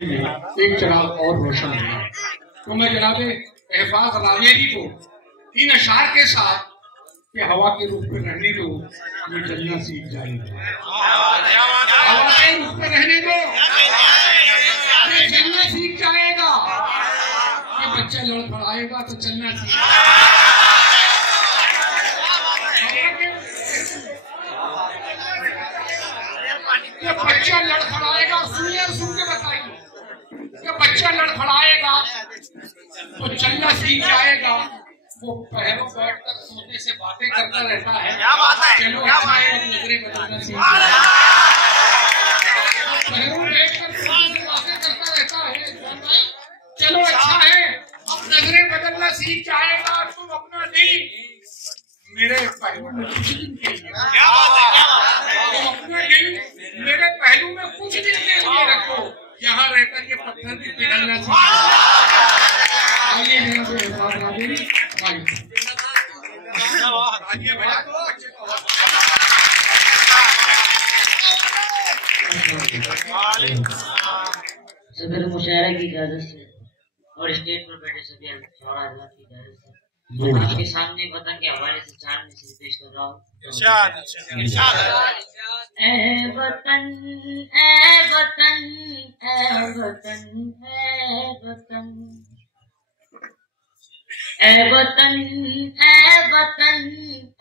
एक चिराग और रोशन हुआ। तो मैं जनाब एहफाज रावेरी को इन अशार के साथ कि हवा के रुख पे रहने दो, ये जलना सीख जाएगा। हवा के रुख पे रहने दो, ये जलना सीख जाएगा। ये बच्चा लड़खड़ाएगा तो चलना सीख जाएगा। ये बच्चा लड़खड़ाएगा, सुन के बताइए। ये बच्चा लड़खड़ाएगा तो चलना सीख जाएगा। वो पैरों बैठकर सोने से बातें करता रहता है। चलो अच्छा है, नजरें बदलना सीख जाएगा। पैरों बैठकर सोने से बातें करता रहता है। चलो अच्छा है, अब नजरें बदलना सीख जाएगा। तुम अपना दिल मेरे पहलू में कुछ दिन के लिए, तुम अपना दिल मेरे पहलू में कुछ दिन के लिए रखो। यहाँ रहकर के पत्थर भी पिघलना चाहिए। सदर मुशायरा की इजाजत से और स्टेज पर बैठे सभी हजरात की इजाजत से आपके सामने वतन के हवाले से 4 मिसरे पेश कर रहा हूँ। ए वतन, ए वतन, ए वतन, ए वतन, ए वतन, ए वतन,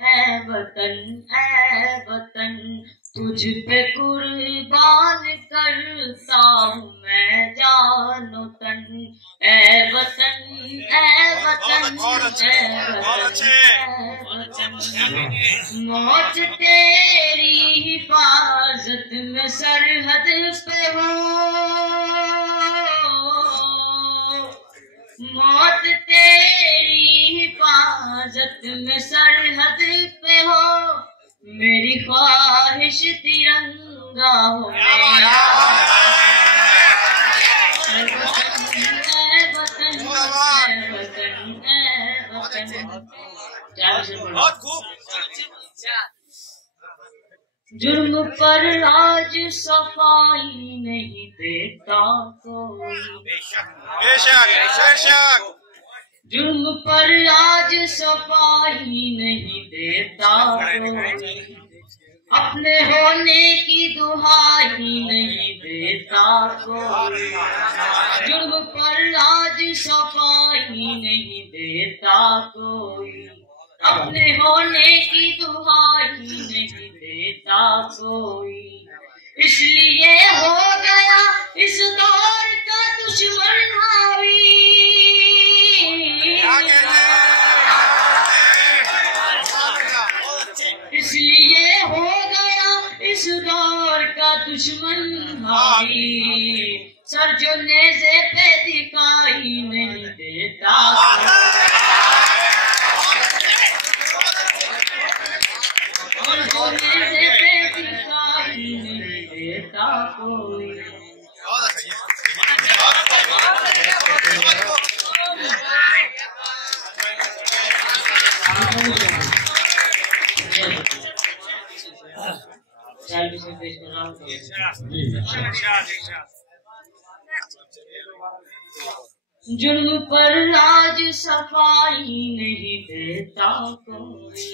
ए वतन, ए वतन, तुझ पे कुर्बान करता हूँ मैं जानो तन। ए वतन, ए वतन, ए वतन, मौत तेरी हिफाजत में सरहद पे हो, मौत तेरी हिफाजत में सरहद पे हो, मेरी ख्वाहिश तिरंगा हो मेरा। ए वतन, ए वतन, ए वतन, ए वतन। बहुत खूब। जुर्म पर आज सफाई नहीं देता कोई, बेशक बेशक। जुर्म पर आज सफाई नहीं देता कोई, अपने होने की दुहाई नहीं देता कोई। जुर्म पर आज सफाई नहीं देता कोई, अपने होने की दुहाई नहीं देता कोई। इसलिए हो गया इस दौर का दुश्मन हावी, इसलिए हो गया इस दौर का दुश्मन हावी। सर जो नेज़े पे दिखाई नहीं देता, और जो नेज़े पे दिखाई नहीं देता कोई। जुर्म पर आज सफाई नहीं देता कोई,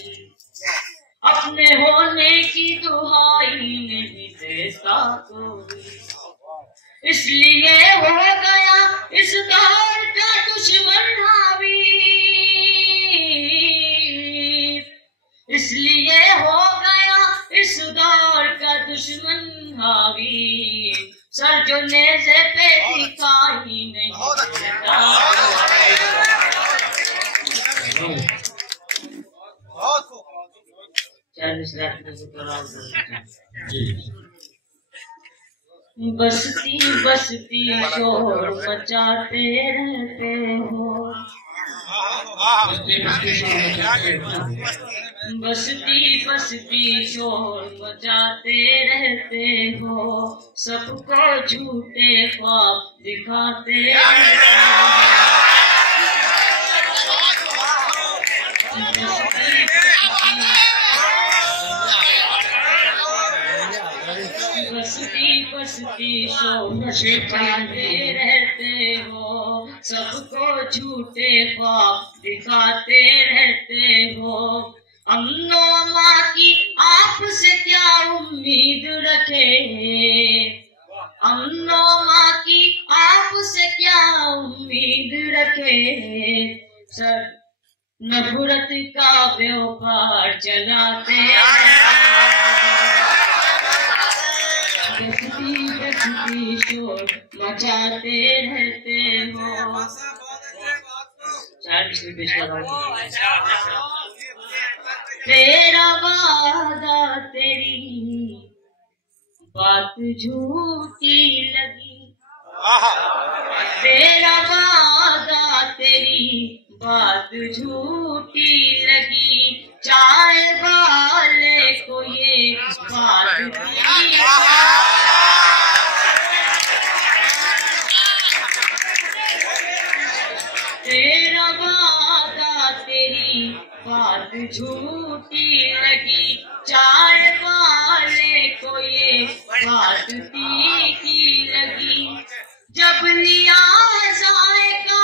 अपने होने की दुहाई नहीं देता कोई। इसलिए हो गया इस दौर का दुश्मन हावी, इसलिए हो गया इस दौर का दुश्मन हावी। सर जो नेज़े पे दिखाई नहीं देता, बसती बसती शोर मचाते रहते हो, बसती बसती शोर मचाते रहते हो, सबको झूठे ख्वाब दिखाते रहते हो। बसती बसती शोर गाते रहते हो, सबको झूठे ख्वाब दिखाते रहते हो। अम्नो माँ की आपसे क्या उम्मीद रखे, अम्नो माँ की आपसे क्या उम्मीद रखे। सर नफरत का व्यापार चलाते बसती बसती शोर मचाते रहते हो। तेरा वादा तेरी बात झूठी लगी, तेरा वादा तेरी बात झूठी लगी। चाय वाले को ये बात तेरा वादा तेरी बात झूठी लगी। चाय वाले को ये बात तीखी लगी। जब लिया जाएगा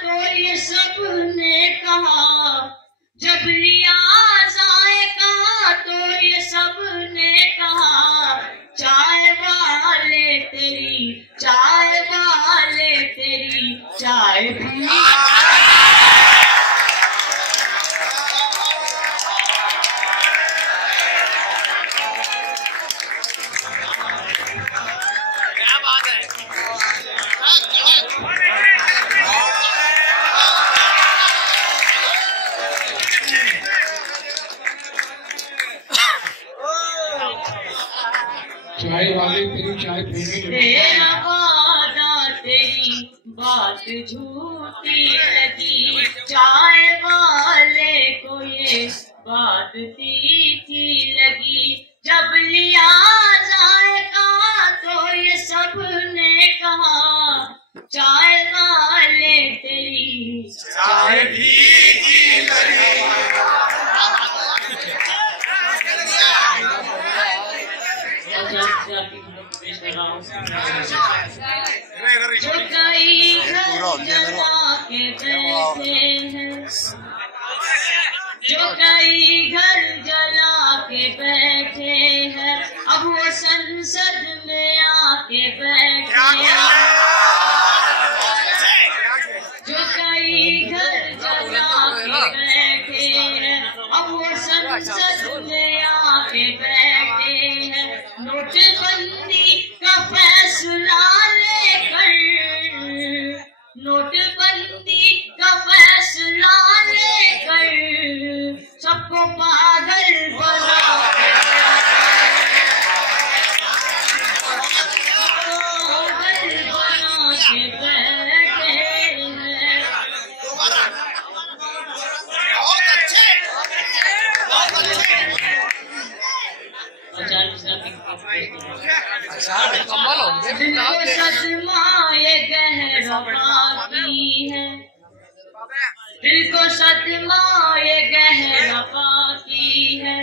तो ये सबने कहा, जब लिया जाएगा तो ये सबने कहा। चाय वाले तेरी, चाय वाले तेरी चाय पी। चाय वाले तेरी चाय पीने तेरा वादा तेरी बात झूठी लगी। चाय वाले को ये बात तीखी लगी। जब लिया जाएगा तो ये सबने कहा। चाय वाले तेरी चाय तीखी लगी। जो कई घर जला के बैठे हैं, जो कई घर जला के बैठे हैं, अब वो संसद में आके बैठे हैं। जो कई घर जला के बैठे हैं, अब वो संसद में आके बैठे हैं। नोटबंदी का फैसला लेकर, नोटबंदी का फैसला लेकर सबको पागल बना के बैठे हैं। जिनको सदमा ये गहरा बाकी है, दिल को सदमा ये गहरा बाकी है।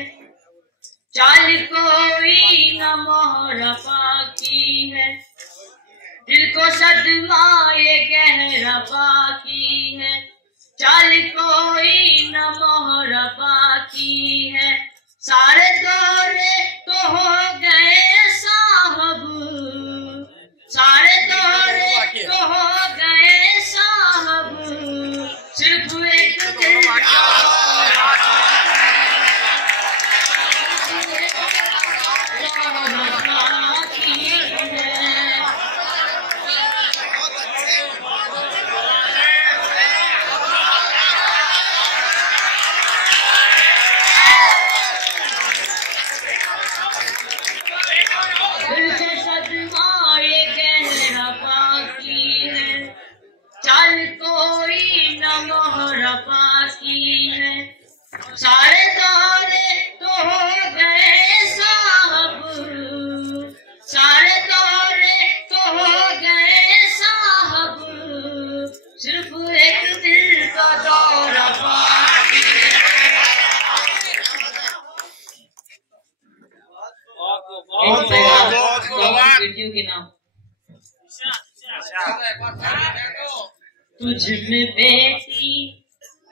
चाल कोई न मोहरा बाकी है, दिल को सदमा ये गहरा बाकी है। चाल कोई न मोहरा बाकी है। सारे दौरे तो हो गए साहब, सारे दौरे तो हो गए साहब। सिर्फ एक दिल कोई न मोहरा बाकी है। सारे दौरे तो हो गए साहब, बेटियों के नाम। तुझ में बेटी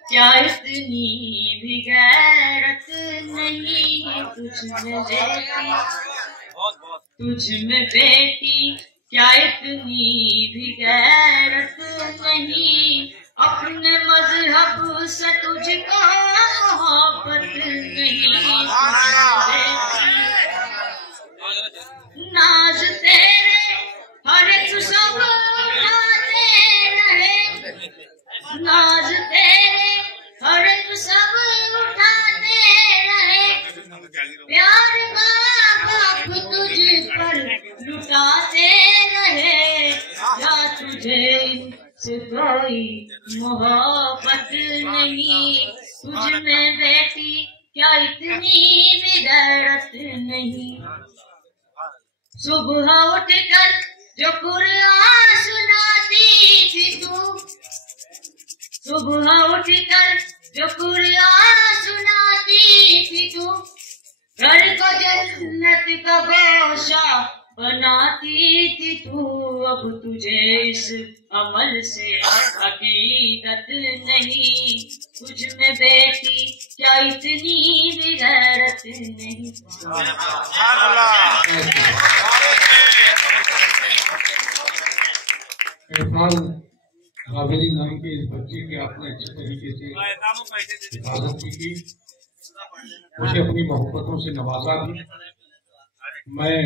क्या इतनी भी गैरत नहीं, तुझ में बेटी क्या इतनी भी गैरत नहीं, अपने मजहब से तुझको मोहब्बत नहीं। नाज तेरे हर एक सब उठाते रहे, नाज तेरे हर एक सब उठाते रहे, प्यार बाप तुझ पर लुटाते रहे, या तुझे से कोई मोहब्बत नहीं, तुझ में बेटी क्या इतनी भी गैरत नहीं। सुबह उठकर जो कुरान सुनाती थी तू, सुबह उठकर जो कुरान सुनाती थी तू, घर को जन्नत का गोशा बनाती थी तू, अब तुझे इस अमल से अकीदत नहीं, तुझ में बेटी क्या इतनी भी गैरत नहीं। इरफान कावेरी नाम के इस बच्चे की आपने अच्छे तरीके से हिफाजत की, उसे अपनी मोहब्बतों से नवाजा भी। मैं